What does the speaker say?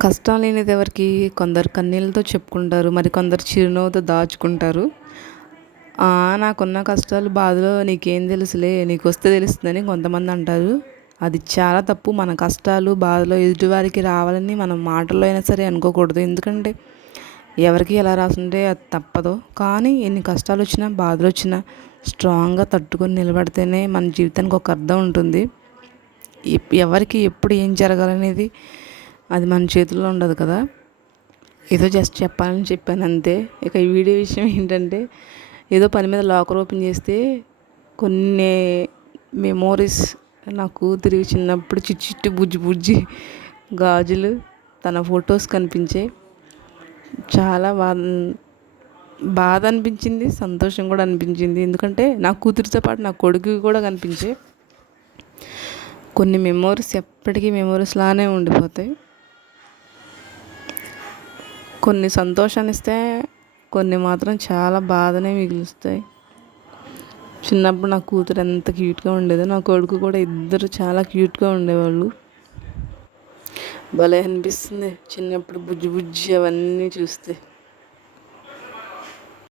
కష్టం లేనిది ఎవరికి? కొందరు కన్నీళ్ళతో చెప్పుకుంటారు, మరి కొందరు చిరునవ్వుతో దాచుకుంటారు. నాకున్న కష్టాలు బాధలు నీకేం తెలుసులే, నీకు వస్తే తెలుస్తుందని కొంతమంది అంటారు. అది చాలా తప్పు. మన కష్టాలు బాధలు ఎదుటివారికి రావాలని మనం మాటల్లో అయినా సరే అనుకోకూడదు. ఎందుకంటే ఎవరికి ఎలా రాసుంటే అది తప్పదు. కానీ ఎన్ని కష్టాలు వచ్చినా బాధలు వచ్చినా స్ట్రాంగ్గా తట్టుకొని నిలబడితేనే మన జీవితానికి ఒక అర్థం ఉంటుంది. ఎవరికి ఎప్పుడు ఏం జరగాలనేది అది మన చేతుల్లో ఉండదు కదా. ఏదో జస్ట్ చెప్పాలని చెప్పాను అంతే. ఇక ఈ వీడియో విషయం ఏంటంటే, ఏదో పని మీద లాకర్ ఓపెన్ చేస్తే కొన్ని మెమోరీస్, నా కూతురి చిన్నప్పుడు చిట్టి బుజ్జి బుజ్జి గాజులు, తన ఫొటోస్ కనిపించాయి. చాలా బాధ అనిపించింది, సంతోషం కూడా అనిపించింది. ఎందుకంటే నా కూతురితో పాటు నా కొడుకు కూడా కనిపించాయి. కొన్ని మెమోరీస్ ఎప్పటికీ మెమోరీస్ లానే ఉండిపోతాయి. కొన్ని సంతోషాన్ని ఇస్తే, కొన్ని మాత్రం చాలా బాధనే మిగులుస్తాయి. చిన్నప్పుడు నా కూతురు ఎంత క్యూట్గా ఉండేదో, నా కొడుకు కూడా, ఇద్దరు చాలా క్యూట్గా ఉండేవాళ్ళు. భలే అనిపిస్తుంది చిన్నప్పుడు బుజ్జి బుజ్జి అవన్నీ చూస్తే.